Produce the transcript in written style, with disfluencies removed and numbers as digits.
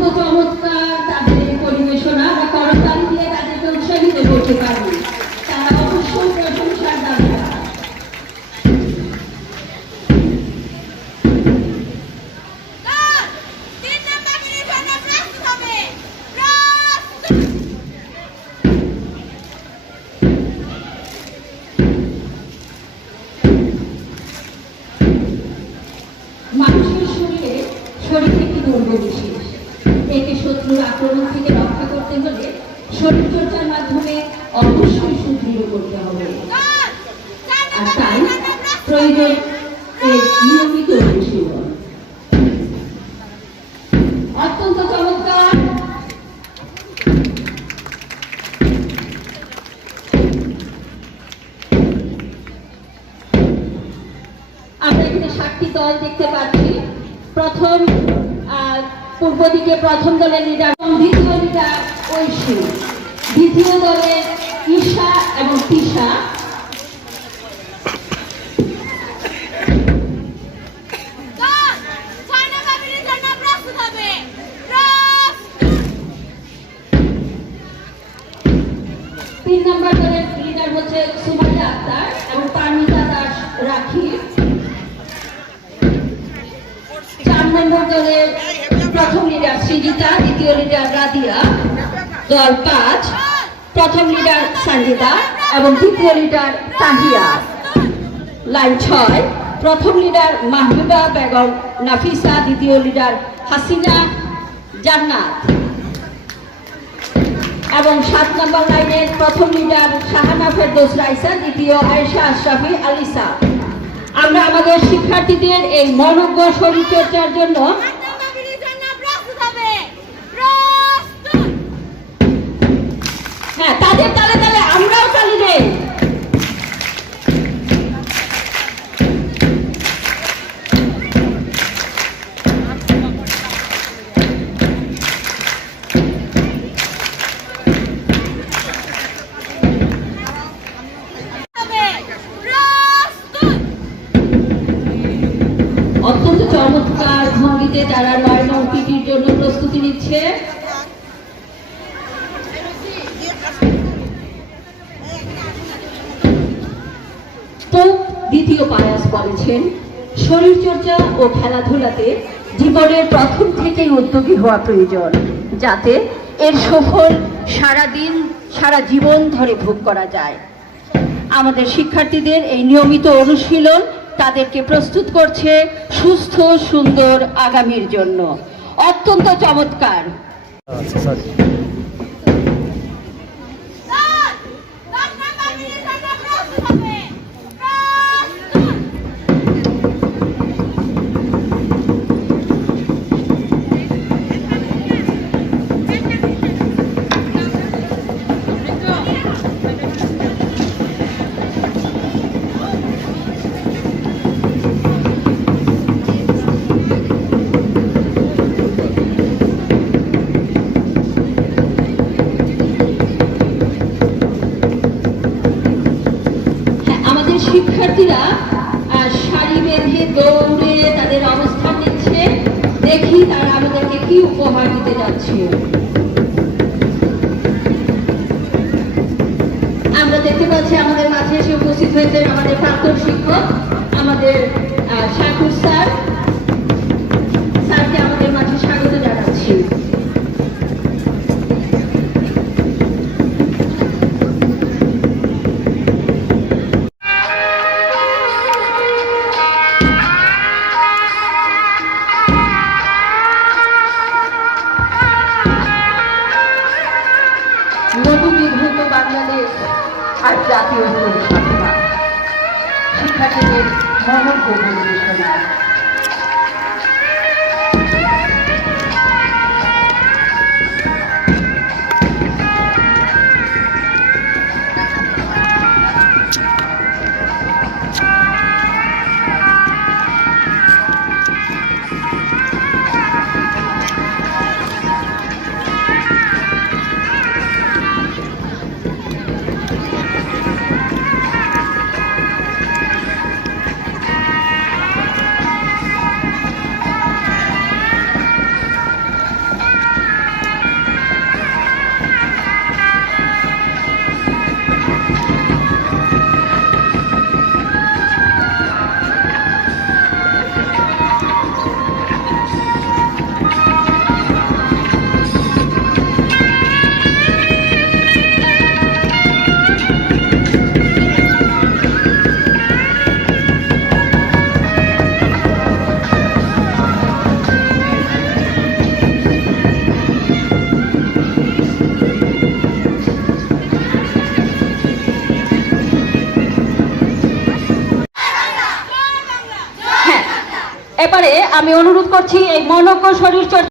অত্যন্ত চমৎকার তাদের পরিবেশনা বা করতালি দিয়ে তাদেরকে উৎসাহিত করতে পারি, তারা অবশ্যই প্রশংসার দাবিদার। মানুষের শরীর একটি দুর্গ বিশেষ, একে শত্রুর আক্রমণ থেকে রক্ষা করতে হলে শরীরচর্চার মাধ্যমে অবশ্যই সুদৃঢ় করতে হবে, আর তাই প্রয়োজন এর নিয়মিত অনুশীলন। অত্যন্ত চমৎকার। আমরা এখানে 7টি দল দেখতে পাচ্ছি। প্রথম পূর্ব দিকে প্রথম দলের লিডার, দ্বিতীয় লিডার ঐশী, দ্বিতীয় দলের ঈশা এবং তিশা, তিন নম্বর দলের লিডার হচ্ছে সুমাইয়া আক্তার এবং পারমিতা দাস রাখি। 4 নম্বর দলের প্রথম লিডার সৃজিতা, দ্বিতীয় লিডার রাদিয়া। দল 5 প্রথম লিডার সঞ্জিতা এবং দ্বিতীয় লিডার তাহিয়া। লাইন 6 প্রথম লিডার মাহবুবা বেগম নাফিসা, দ্বিতীয় লিডার হাসিনা জান্নাত এবং 7 নম্বর লাইনের প্রথম লিডার শাহানা ফেরদৌস রাইসা, দ্বিতীয় আয়েশা আশরাফি আলিসা। আমরা আমাদের শিক্ষার্থীদের এই মনোজ্ঞ শরীরচর্চার জন্য হ্যাঁ তাদের তালে তালে আমরাও তালি দেই। অত্যন্ত চমৎকার ভঙ্গিতে তারা 9 নং পিটির জন্য প্রস্তুতি নিচ্ছে। পোপ দ্বিতীয় পায়াস বলেছেন, শরীরচর্চা ও খেলাধুলাতে জীবনের প্রথম থেকেই উদ্যোগী হওয়া প্রয়োজন, যাতে এর সুফল সারা জীবন ধরে ভোগ করা যায়। আমাদের শিক্ষার্থীদের এই নিয়মিত অনুশীলন তাদেরকে প্রস্তুত করছে সুস্থ সুন্দর আগামীর জন্য। অত্যন্ত চমৎকার। শিক্ষার্থীরা সারি বেঁধে দৌড়ে তাদের অবস্থান নিচ্ছে, দেখি তারা আমাদেরকে কি উপহার দিতে যাচ্ছে। আমরা দেখতে পাচ্ছি আমাদের মাঝে এসে উপস্থিত হয়েছেন আমাদের প্রাক্তন শিক্ষক, আমাদের শাকুর স্যার। স্যারকে আমাদের মাঝে স্বাগত জানাচ্ছি। বাংলাদেশ আর জাতীয় পরিষেবা শিক্ষার্থীদের মনোজ্ঞ পরিবেশনা। আমি অনুরোধ করছি এই মনোজ্ঞ শরীর চর্চা